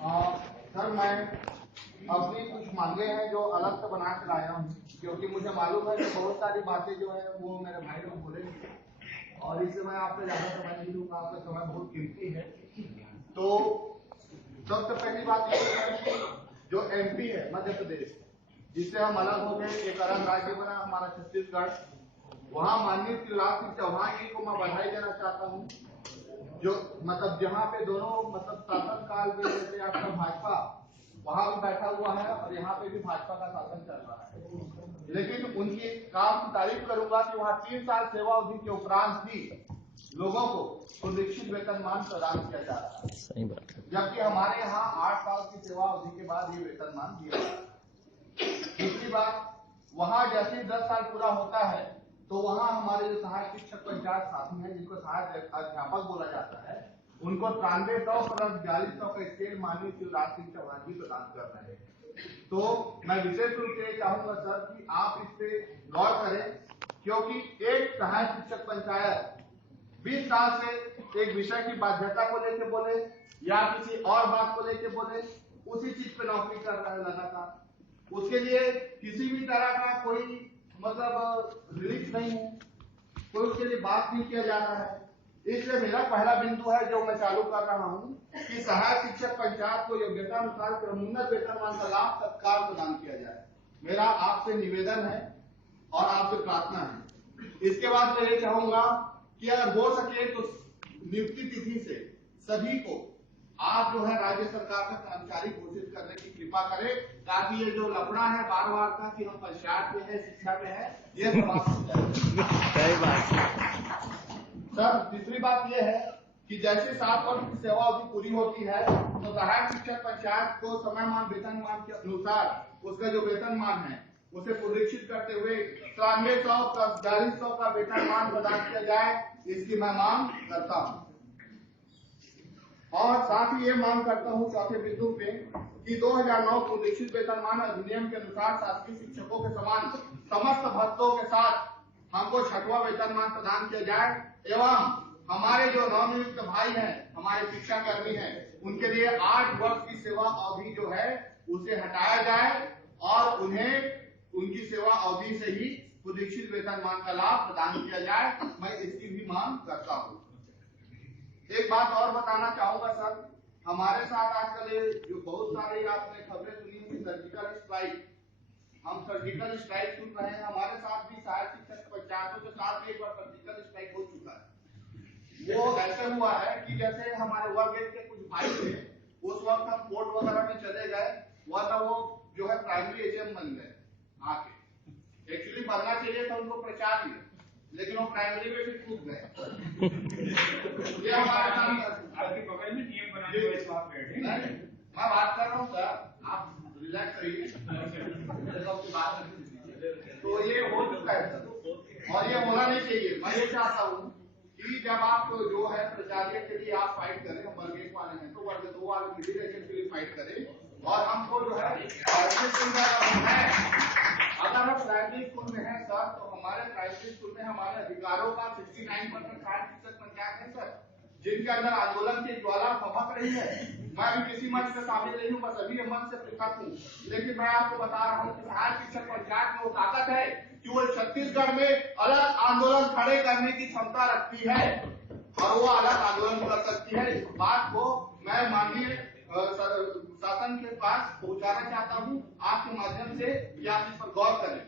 Sir मैं अपनी कुछ मांगे हैं जो अलग से बना कर आया हूँ, क्योंकि मुझे मालूम है कि बहुत सारी बातें जो है वो मेरे भाई लोग बोलेंगे और इससे मैं आपसे ज्यादा समय नहीं दूंगा, आपका समय बहुत कीमती है। तो सबसे पहली बात यह है कि जो एमपी है मध्य प्रदेश, जिससे हम अलग हो गए, एक अलग राज्य बना हमारा छत्तीसगढ़, वहाँ माननीय शिवराज सिंह चौहान जी को मैं बधाई देना चाहता हूँ। जो मतलब जहाँ पे दोनों मतलब शासन काल में जैसे आपका भाजपा वहां भी बैठा हुआ है और यहाँ पे भी भाजपा का शासन चल रहा है, लेकिन उनकी काम की तारीफ करूंगा कि वहाँ 3 साल सेवा अवधि के उपरांत भी लोगों को सुनिश्चित वेतनमान प्रदान किया जा रहा है। सही बात है। जबकि हमारे यहाँ 8 साल की सेवा अवधि के बाद ये वेतनमान दिया जा रहा है। दूसरी बात, वहाँ जैसे 10 साल पूरा होता है तो वहाँ हमारे जो सहायक शिक्षक पंचायत साथी हैं, जिनको सहायक अध्यापक बोला जाता है, उनको 9300 प्लस 4200 का स्केल माननीय शिवराज सिंह चौहान जी प्रदान कर रहे हैं। तो मैं विशेष रूप से चाहूंगा सर कि आप इस पे गौर करें, क्योंकि एक सहायक शिक्षक पंचायत 20 साल से एक विषय की बाध्यता को लेकर बोले या किसी और बात को लेकर बोले, उसी चीज पे नौकरी कर रहा है लगातार, उसके लिए किसी भी तरह का कोई मतलब रिलीफ नहीं है, कोई उसके लिए बात नहीं किया जा रहा है। इसलिए मेरा पहला बिंदु है जो मैं चालू कर रहा हूं कि सहायक शिक्षक पंचायत को योग्यता अनुसार क्रमोन्नत वेतनमान का लाभ तत्काल प्रदान किया जाए। मेरा आपसे निवेदन है और आपसे प्रार्थना है। इसके बाद मैं ये चाहूंगा कि अगर हो सके तो नियुक्ति तिथि से सभी को आप जो है राज्य सरकार का कर्मचारी घोषित करने की कृपा करें, ताकि ये जो लफड़ा है बार बार का कि हम पंचायत में है, शिक्षा में है, ये समाप्त हो जाए। सर तीसरी बात यह है कि जैसे 7 वर्ष की सेवा अवधि पूरी होती है तो सहायक शिक्षक पंचायत को समयमान वेतनमान के अनुसार उसका जो वेतनमान है उसे पुनरीक्षित करते हुए 9300 प्लस 4200 का वेतनमान प्रदान किया जाए, इसकी मैं मांग करता हूं। और साथ ही ये मांग करता हूं चौथे बिंदु पे कि 2009 पुनरीक्षित वेतनमान अधिनियम के अनुसार शासकीय शिक्षकों के समान समस्त भत्तों के साथ हमको 6वां वेतनमान प्रदान किया जाए एवं हमारे जो नवनियुक्त भाई हैं, हमारे शिक्षा कर्मी हैं, उनके लिए 8 वर्ष की सेवा अवधि जो है उसे हटाया जाए और उन्हें उनकी सेवा अवधि से ही पुनरीक्षित वेतनमान का लाभ प्रदान किया जाए। मैं इसकी भी मांग करता हूँ। एक बात और बताना चाहूंगा सर, हमारे साथ आजकल जो बहुत सारे आपने खबरें सुनी कि सर्जिकल स्ट्राइक, हम सर्जिकल स्ट्राइक सुन रहे हैं। हमारे साथ भी सहायक शिक्षक पंचायतों के साथ भी एक बार सर्जिकल स्ट्राइक हो चुका है। वो ऐसे हुआ है कि जैसे हमारे वर्ग के कुछ भाई थे, उस वक्त हम कोर्ट वगैरह में चले गए, वरना वो जो है प्राइमरी एजेंट बन गए आके। एक्चुअली बनना चाहिए था उनको प्रचार में, लेकिन वो प्राइमरी में भी कूद गए। ये हमारे आपके बगल में नियम बनाने वाले साहब बैठे, मैं बात कर रहा हूँ सर, आप रिलैक्स रहिए। तो ये हो चुका है सर और ये होना नहीं चाहिए। मैं ये चाहता हूँ कि जब आप जो है प्रचार्य के लिए आप फाइट करें, हम वर्ग 1 वाले हैं तो वर्ग 2 वाले मिडिलेशन के लिए फाइट करें, और हमको जो है अगर हम प्राइमरी स्कूल में है सर, तो हमारे प्राइमरी स्कूल में हमारे अधिकारों का 69% शिक्षक पंचायत है सर, जिनके अंदर आंदोलन की ज्वाला भभक रही है। मैं भी किसी मंच में शामिल नहीं हूँ, मैं सभी मंच से पृथक हूँ, लेकिन मैं आपको बता रहा हूँ कि सहायक शिक्षक पंचायत में वो ताकत है कि वो छत्तीसगढ़ में अलग आंदोलन खड़े करने की क्षमता रखती है और वो अलग आंदोलन कर सकती है। इस बात को मैं माननीय शासन के पास पहुंचाना चाहता हूं आपके माध्यम से कि आप इस पर गौर करें।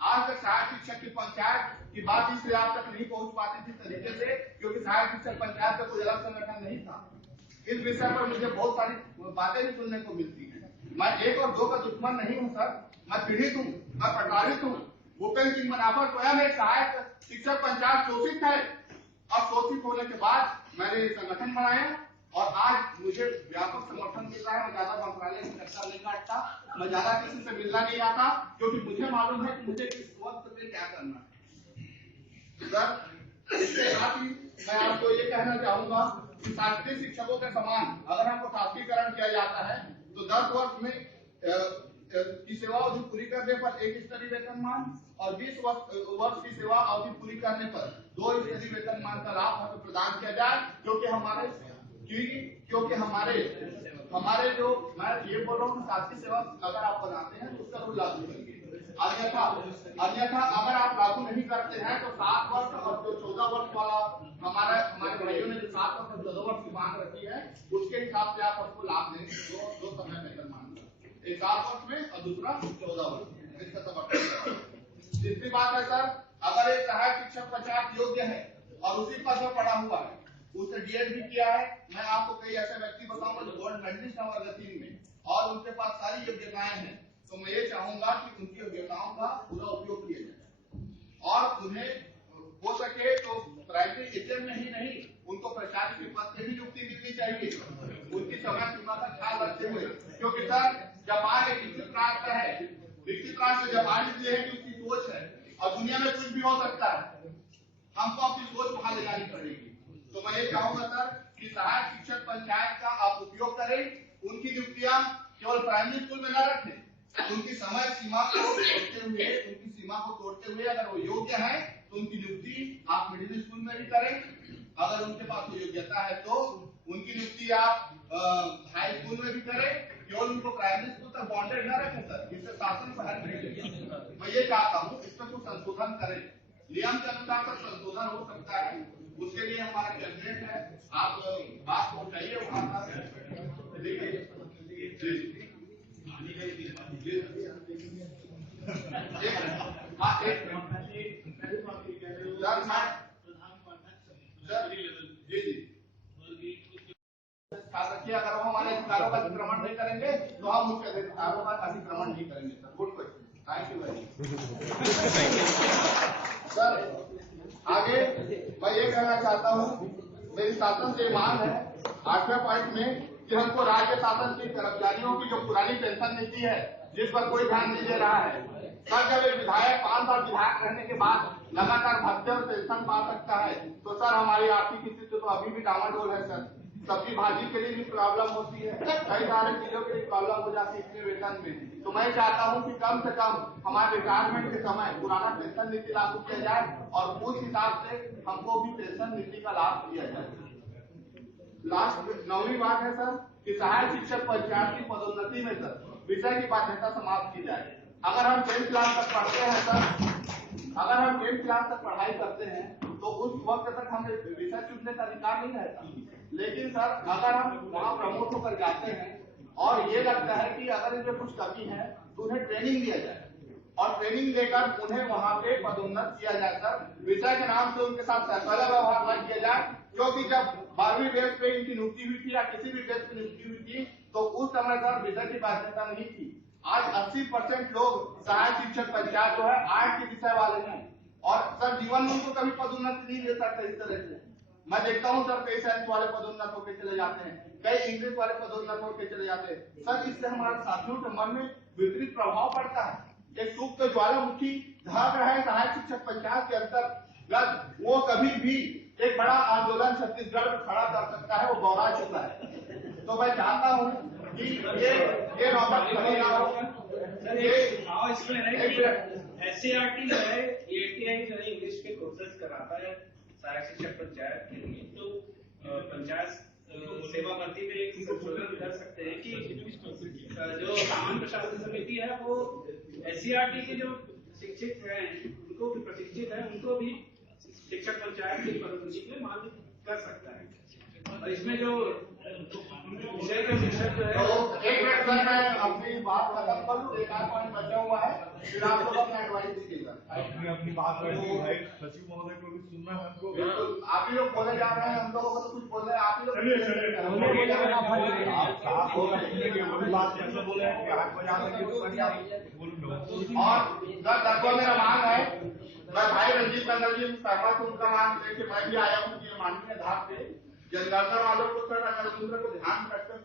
आज तक सहायक शिक्षक की पंचायत की बात इसलिए आप तक नहीं पहुंच पाती थी तरीके से, क्योंकि सहायक शिक्षक पंचायत का कोई अलग संगठन नहीं था। इस विषय पर मुझे बहुत सारी बातें भी सुनने को मिलती है। मैं 1 और 2 का दुश्मन नहीं हूँ सर, मैं पीड़ित हूँ, मैं प्रताड़ित हूँ। भूपेंद्र सिंह मनाफर स्वयं एक सहायक शिक्षक पंचायत शोषित है और शोषित होने के बाद मैंने संगठन बनाया और आज मुझे व्यापक समर्थन मिल रहा है। मैं ज्यादा मंत्रालय में चर्चा नहीं काटता, मैं ज्यादा किसी से मिलना नहीं आता, क्योंकि मुझे मालूम है कि मुझे किस वक्त पे क्या करना है। सर इसके साथ ही मैं आपको ये कहना चाहूंगा कि शासकीय शिक्षकों के समान अगर हमको शासकीकरण किया जाता है तो 10 वर्ष में की सेवा अवधि पूरी करने पर 1 स्तरीय वेतनमान और 20 वर्ष की सेवा अवधि पूरी करने पर 2 स्तरीय वेतनमान का लाभ हमें प्रदान किया जाए, क्योंकि हमारे हमारे जो मैं ये बोल रहा हूँ शासकीय सेवा अगर आप बनाते हैं तो उसका रूल लागू करिए, अन्यथा अगर आप लागू नहीं करते हैं तो 7 वर्ष और जो 14 वर्ष वाला हमारे भाइयों ने जो 7 वर्ष और 14 वर्ष की मांग रखी है उसके हिसाब से आप हमको लाभ देंगे। दो समय वेतन मांग, एक 7 वर्ष में और दूसरा 14 वर्ष में, इसका समर्थन। तीसरी बात है सर, अगर एक सहायक शिक्षक पंचायत योग्य है और उसी पद पर पड़ा हुआ है, उसने डीएड भी किया है, मैं आपको कई ऐसे व्यक्ति बताऊंगा जो गोल्ड मेडलिस्ट है वर्ग 3 में और उनके पास सारी योग्यताएं हैं, तो मैं ये चाहूंगा कि उनकी योग्यताओं का पूरा उपयोग किया जाए और उन्हें हो सके तो प्राइमरी एचएम में ही नहीं, उनको प्राचार्य के पद से भी नियुक्ति मिलनी चाहिए, उनकी समय सीमा का ख्याल रखते हुए। क्योंकि सर जापान एक विकसित राष्ट्र है, विकसित राष्ट्र जापान इसलिए है कि उसकी सोच है और दुनिया में कुछ भी हो सकता है, हमको अपनी सोच वहां ले जानी पड़ेगी। तो मैं ये चाहूंगा सर कि सहायक शिक्षक पंचायत का आप उपयोग करें, उनकी नियुक्तियां केवल प्राइमरी स्कूल में न रखें, उनकी समय सीमा को तोड़ते हुए अगर वो योग्य है तो उनकी नियुक्ति आप मिडिल स्कूल में भी करें, अगर उनके पास योग्यता है तो उनकी नियुक्ति आप हाई स्कूल में भी करें, केवल उनको प्राइमरी स्कूल तक बॉन्डेड न रखें सर, जिससे शासन पर हेल्प मिलेगी। मैं ये चाहता हूँ इस पर कुछ संशोधन करें, नियम के अनुसार तक संशोधन हो सकता है, उसके लिए हमारा कैबिनेट है, आप बात पहुंचाइए वहां तक। अगर वो हमारे अधिकारों का अतिक्रमण नहीं करेंगे तो हम उसके अधिकारों का अतिक्रमण नहीं करेंगे sir. Good question, thank you very much sir. आगे मैं ये कहना चाहता हूँ, मेरी शासन से मांग है 8वें पॉइंट में कि हमको राज्य शासन के कर्मचारियों की जो पुरानी पेंशन नीति है जिस पर कोई ध्यान नहीं दे रहा है सर, जब एक विधायक 5 साल विधायक रहने के बाद लगातार भत्ते और पेंशन पा सकता है तो सर हमारी आर्थिक स्थिति तो अभी भी डामाडोल है सर। सब्जी भाजी के लिए भी प्रॉब्लम होती है, कई सारे चीजों के लिए प्रॉब्लम हो जाती है इतने वेतन में। तो मैं चाहता हूं कि कम से कम हमारे रिटायरमेंट के समय पुराना पेंशन नीति लागू किया जाए और उस हिसाब से हमको भी पेंशन नीति का लाभ दिया जाए। लास्ट 9वीं बात है सर कि सहायक शिक्षक पंचायत की पदोन्नति में सर विषय की बाध्यता समाप्त की जाए। अगर हम 10th क्लास तक पढ़ते हैं सर, अगर हम 10th क्लास तक पढ़ाई करते हैं तो उस वक्त तक हमें विषय चुनने का अधिकार नहीं रहता, लेकिन सर अगर हम वहाँ प्रमोट होकर जाते हैं और ये लगता है कि अगर इनमें कुछ कमी है तो उन्हें ट्रेनिंग दिया जाए और ट्रेनिंग देकर उन्हें वहाँ पे पदोन्नत किया जाए सर, विषय के नाम से उनके साथ सैकड़ा व्यवहार न किया जाए। क्योंकि जब 12वीं बेस पे इनकी नियुक्ति हुई थी या किसी भी बेस पे नियुक्ति हुई थी तो उस समय सर विषय की बाध्यता नहीं थी। आज 80% लोग सहायक शिक्षक पंचायत जो है आर्ट के विषय वाले हैं और सर जीवन में उनको कभी पदोन्नति नहीं दे सकते। इस तरह से मैं देखता हूँ सर कई साइंस वाले पदोन्नत होकर चले जाते हैं, कई इंग्लिश वाले पदोन्नत होकर चले जाते हैं सर। इससे हमारे साथियों के मन में विपरीत प्रभाव पड़ता है। एक सुप्त ज्वालामुखी धर रहा है सहायक शिक्षक पंचायत के अंतर्गत, वो कभी भी एक बड़ा आंदोलन छत्तीसगढ़ में खड़ा कर सकता है, वो गौरा चुका है। तो मैं चाहता हूँ कि ये नौबत खड़ी ना हो। SCRT जो है, ATI जो है इंग्लिश के कोर्सेज कराता है सहायक शिक्षक पंचायत के लिए, तो पंचायत सेवा भर्ती में एक संशोधन कर सकते हैं कि जो सामान्य प्रशासन समिति है वो SCRT के जो शिक्षित हैं उनको भी प्रशिक्षित है, उनको भी शिक्षक पंचायत की पदोन्नति के लिए मान्य कर सकता है। और इसमें जो विषय के शिक्षक जो है एक मिनट सर मैं अपनी बात खत्म कर लूं, एक आध पॉइंट बचा हुआ है, फिर आप लोग अपना एडवाइस दीजिएगा। अपनी बात भाई सचिव महोदय को भी सुनना है हमको। बिल्कुल आप ही लोग बोले जा रहे हैं, हम लोगों को तो कुछ बोल रहे हैं, आप ही लोग बात कैसे बोले कि 8 बजे और मेरा मांग है, मैं भाई रंजीत मंडल जी सहमत हूं, उनका मांग लेके मैं भी आया हूँ कि माननीय धार से जनगणना वालों को सर अगर दूसरे को ध्यान रखते